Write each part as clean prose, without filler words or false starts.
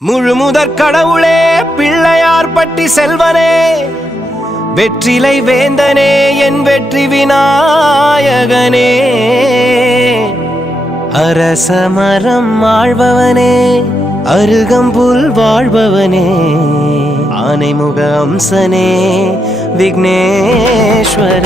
முழுமுதற் கடவுளே பிள்ளையார் பட்டி செல்வனே வெற்றிலை வேந்தனே என் வெற்றி விநாயகனே அரசமரம் ஆழ்பவனே அருகம்புல் வாழ்பவனே ஆனைமுக அம்சனே விக்னேஸ்வரனே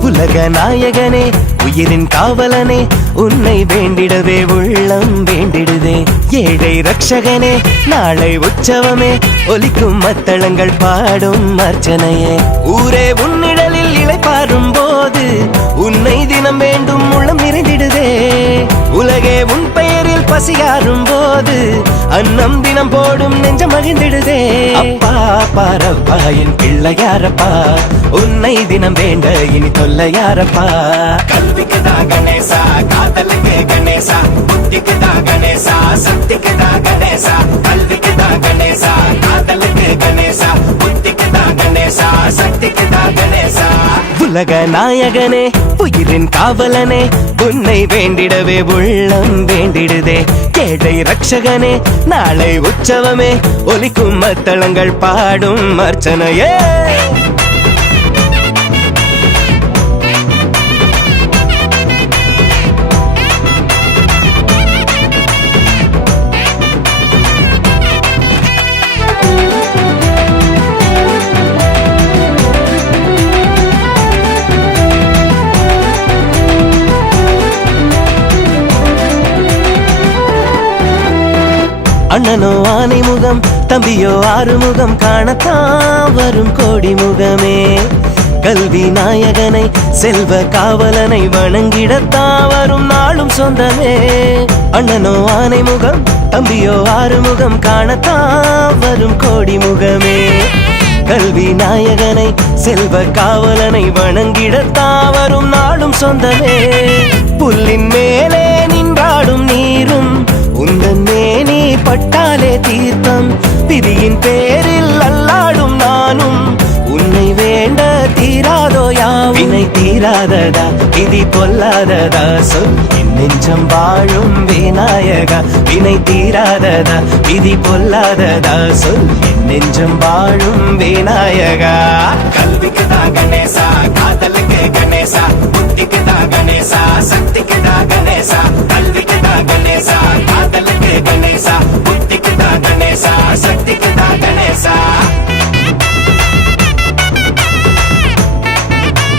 உலக நாயகனே உயிரின் காவலனே உன்னை வேண்டிடவே உள்ளம் வேண்டிடுதே ஏழை ரட்சகனே நாளை உற்சவமே ஒலிக்கும் மத்தளங்கள் பாடும் அர்ச்சனையே ஊரே உன்னிடலில் இளைப்பாரும் போது உன்னை தினம் வேண்டும் உள்ளம் நிறைந்திடுதே உலகே உன் பெயரில் பசியாரும் போது அன்னம் தினம் போடும் நெஞ்சம் மகிழ்ந்திடுதே அப்பா பாரப்பா என் பிள்ளையாரப்பா உன்னை தினம் வேண்ட இனி தொல்லையாரப்பா கல்விக்குதா கணேசா காதலுக்கு கணேசா புத்திக்குதா கணேசா சக்திக்குதா கணேசா கல்விக்குதா கணேசா காதலுக்கு கணேசா புத்திக்குதா கணேசா சக்திக்குதா கணேசா உலக நாயகனே உயிரின் காவலனே உன்னை வேண்டிடவே உள்ளம் வேண்டிடுதே ஏழை ரட்சகனே நாளை உற்சவமே ஒலிக்கும் மத்தளங்கள் பாடும் அர்ச்சனையே அண்ணனோ ஆனைமுகம் தம்பியோ ஆறுமுகம் காணத்தான் வரும் கோடி முகமே கல்வி நாயகனை செல்வ காவலனை வணங்கிடத்தான் வரும் நாளும் சொந்தமே அண்ணனோ ஆனைமுகம் தம்பியோ ஆறுமுகம் காணத்தான் வரும் கோடி முகமே கல்வி நாயகனை செல்வ காவலனை வணங்கிடத்தான் வரும் நாளும் சொந்தமே புல்லின் மேலே நின்றாடும் நீரும் உந்தன் மேனி பட்டாலே தீர்த்தம் விதியின் பேரில் அல்லாடும் நானும் உன்னை வேண்ட தீராதோ யாவினை தீராததா விதி பொல்லாததா சொல் என் நெஞ்சம் வாழும் விநாயகா வினை தீராததா விதி பொல்லாததா சொல் என் நெஞ்சம் வாழும் விநாயகா கல்விக்குதா கணேசா காதலுக்கு கணேசா புத்திக்குதா கணேசா சக்திக்குதா கணேசா கல்விக்குதா கணேசா